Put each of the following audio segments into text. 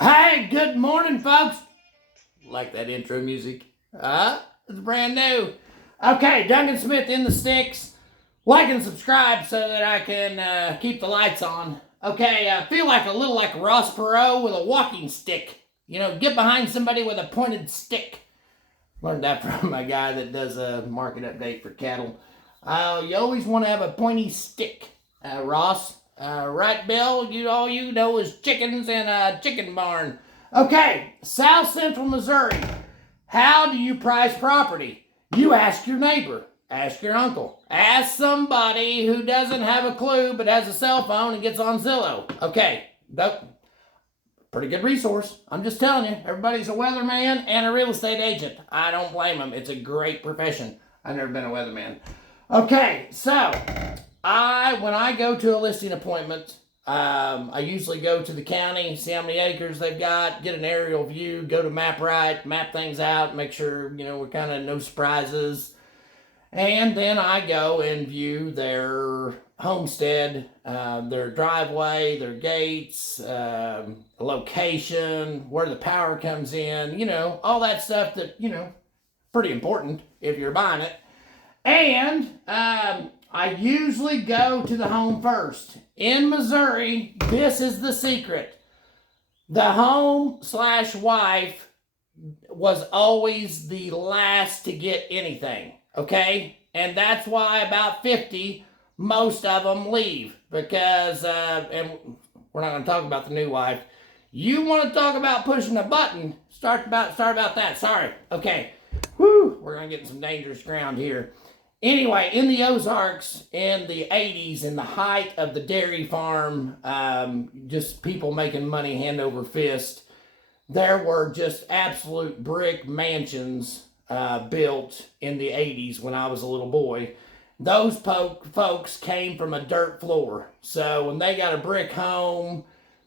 Hey, good morning, folks. Like that intro music? It's brand new. Okay, Duncan Smith in the sticks. Like and subscribe so that I can keep the lights on. Okay, I feel like a little like Ross Perot with a walking stick. You know, get behind somebody with a pointed stick. Learned that from a guy that does a market update for cattle. You always want to have a pointy stick, Ross. Right, Bill? All you know is chickens and a chicken barn. Okay, South Central Missouri. How do you price property? You ask your neighbor, ask your uncle, ask somebody who doesn't have a clue but has a cell phone and gets on Zillow. Okay, pretty good resource. I'm just telling you, everybody's a weatherman and a real estate agent. I don't blame them. It's a great profession. I've never been a weatherman. Okay, so when I go to a listing appointment, I usually go to the county, see how many acres they've got, get an aerial view, go to MapRight, map things out, make sure, we're kind of no surprises. And then I go and view their homestead, their driveway, their gates, location, where the power comes in, all that stuff that, pretty important if you're buying it. And I usually go to the home first. In Missouri, this is the secret. The home/wife was always the last to get anything, okay? And that's why about 50, most of them leave because, and we're not going to talk about the new wife. You want to talk about pushing a button, start about that. Sorry. Okay. Whew, we're going to get in some dangerous ground here. Anyway, in the Ozarks in the 80s, in the height of the dairy farm, just people making money hand over fist, there were just absolute brick mansions built in the 80s when I was a little boy. Those folks came from a dirt floor. So when they got a brick home,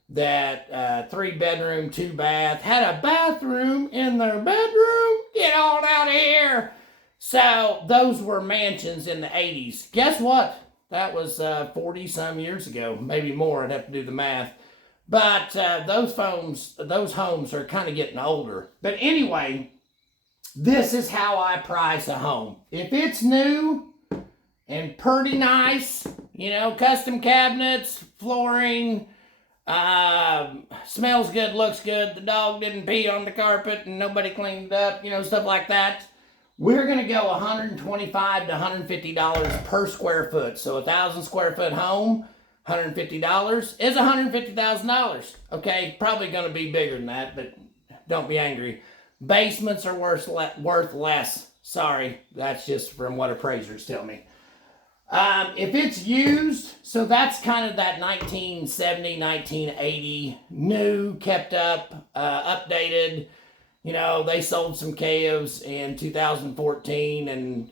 that 3-bedroom, 2-bath, had a bathroom in their bedroom, get on out of here. So those were mansions in the 80s. Guess what? That was 40 some years ago, maybe more. I'd have to do the math. But those homes are kind of getting older. But anyway, this is how I price a home. If it's new and pretty nice, custom cabinets, flooring, smells good, looks good, the dog didn't pee on the carpet and nobody cleaned it up, stuff like that. We're going to go $125 to $150 per square foot. So 1,000 square foot home, $150 is $150,000. Okay, probably going to be bigger than that, but don't be angry. Basements are worth less. Sorry, that's just from what appraisers tell me. If it's used, so that's kind of that 1970, 1980, new, kept up, updated. They sold some KOs in 2014 and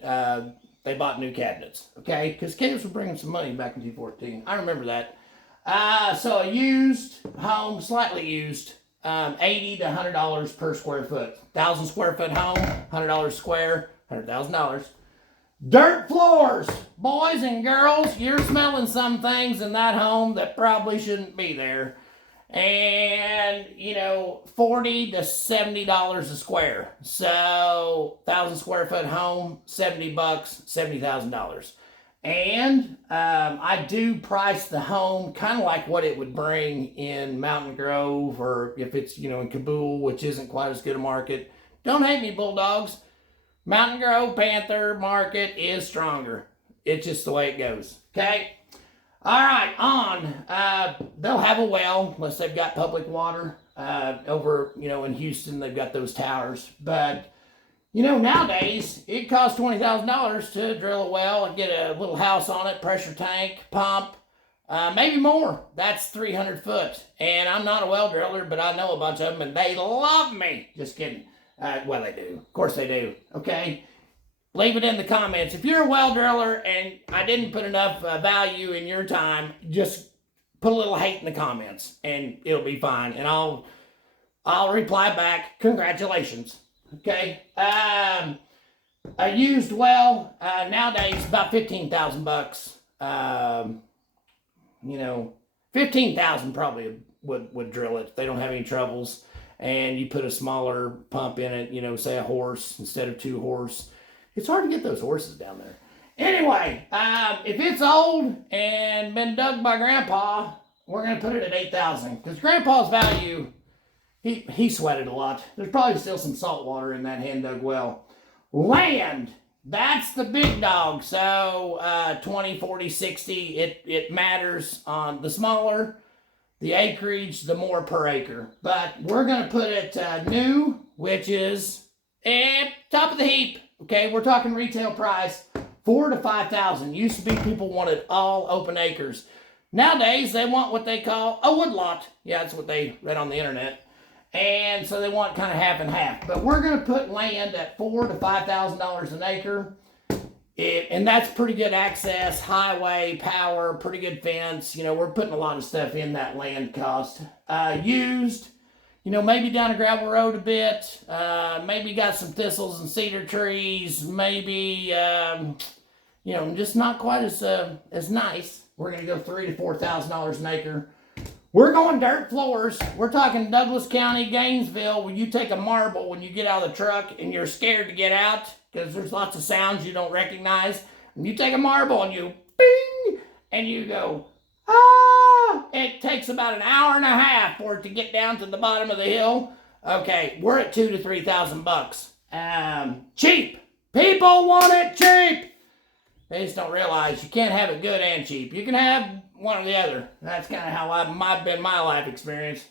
they bought new cabinets, okay? Because KOs were bringing some money back in 2014. I remember that. So a used home, slightly used, $80 to $100 per square foot. 1,000 square foot home, $100 square, $100,000. Dirt floors, boys and girls, you're smelling some things in that home that probably shouldn't be there. And, $40 to $70 a square. So, 1,000 square foot home, $70, $70,000. And I do price the home kind of like what it would bring in Mountain Grove, or if it's, in Kabul, which isn't quite as good a market. Don't hate me, Bulldogs. Mountain Grove Panther market is stronger. It's just the way it goes. Okay? All right, they'll have a well unless they've got public water. Over, in Houston, they've got those towers. But, nowadays, it costs $20,000 to drill a well and get a little house on it, pressure tank, pump, maybe more. That's 300 foot. And I'm not a well driller, but I know a bunch of them, and they love me. Just kidding. Well, they do. Of course they do. Okay? Leave it in the comments. If you're a well driller and I didn't put enough value in your time, just put a little hate in the comments and it'll be fine. And I'll reply back, congratulations. Okay? A used well, nowadays about $15,000. 15,000 probably would drill it if they don't have any troubles. And you put a smaller pump in it, you know, say a horse instead of 2 horse. It's hard to get those horses down there. Anyway, if it's old and been dug by Grandpa, we're going to put it at $8,000 because Grandpa's value, he sweated a lot. There's probably still some salt water in that hand dug well. Land, that's the big dog. So 20, 40, 60, it matters on the smaller the acreage, the more per acre. But we're going to put it new, which is top of the heap. Okay, we're talking retail price, $4,000 to $5,000. Used to be people wanted all open acres. Nowadays, they want what they call a woodlot. Yeah, that's what they read on the internet. And so they want kind of half and half. But we're going to put land at $4,000 to $5,000 an acre. And that's pretty good access, highway, power, pretty good fence. You know, we're putting a lot of stuff in that land cost. Used, you know, maybe down a gravel road a bit. Maybe got some thistles and cedar trees. Maybe, you know, just not quite as nice. We're going to go $3,000 to $4,000 an acre. We're going dirt floors. We're talking Douglas County, Gainesville, where you take a marble when you get out of the truck and you're scared to get out because there's lots of sounds you don't recognize. And you take a marble and you bing, and you go, ah! It takes about an hour and a half for it to get down to the bottom of the hill. Okay, we're at $2,000 to $3,000. Cheap. People want it cheap. They just don't realize you can't have it good and cheap. You can have one or the other. That's kind of how been my life experience.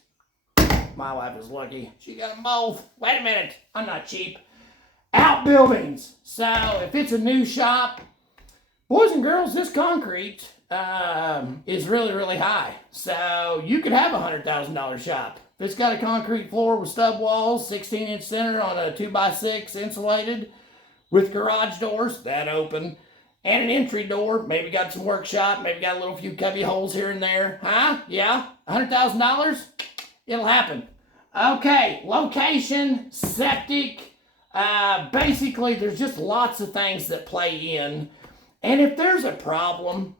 My wife is lucky. She got them both. Wait a minute. I'm not cheap. Outbuildings. So if it's a new shop, boys and girls, this concrete is really, really high. So you could have a $100,000 shop. If it's got a concrete floor with stub walls, 16-inch center on a 2x6 insulated with garage doors that open, and an entry door, maybe got some workshop, maybe got a little few cubby holes here and there. Huh? Yeah? $100,000? It'll happen. Okay, location, septic. Basically, there's just lots of things that play in. And if there's a problem,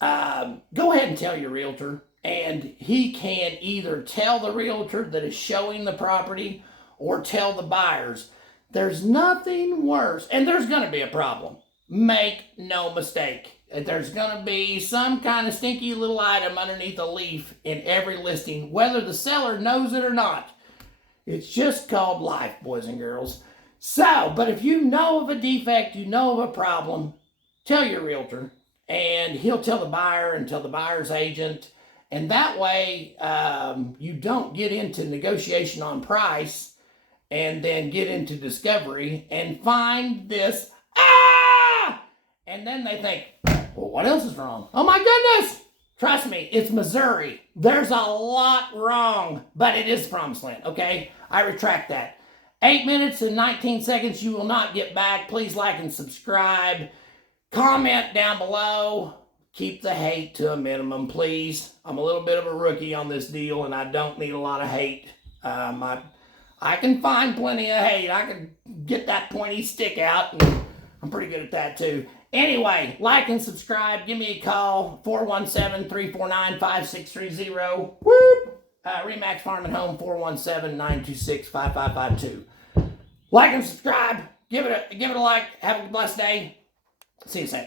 go ahead and tell your realtor. And he can either tell the realtor that is showing the property or tell the buyers. There's nothing worse. And there's going to be a problem. Make no mistake. There's going to be some kind of stinky little item underneath a leaf in every listing, whether the seller knows it or not. It's just called life, boys and girls. So, but if you know of a defect, you know of a problem, tell your realtor, and he'll tell the buyer and tell the buyer's agent. And that way, you don't get into negotiation on price and then get into discovery and find this, and then they think, well, what else is wrong? Oh my goodness! Trust me, it's Missouri. There's a lot wrong, but it is promised land, okay? I retract that. 8 minutes and 19 seconds you will not get back. Please like and subscribe. Comment down below. Keep the hate to a minimum, please. I'm a little bit of a rookie on this deal, and I don't need a lot of hate. I can find plenty of hate. I can get that pointy stick out, and I'm pretty good at that too. Anyway, like and subscribe. Give me a call, 417-349-5630. Whoop! Remax Farm and Home, 417-926-5552. Like and subscribe. Give it a like. Have a blessed day. See you soon.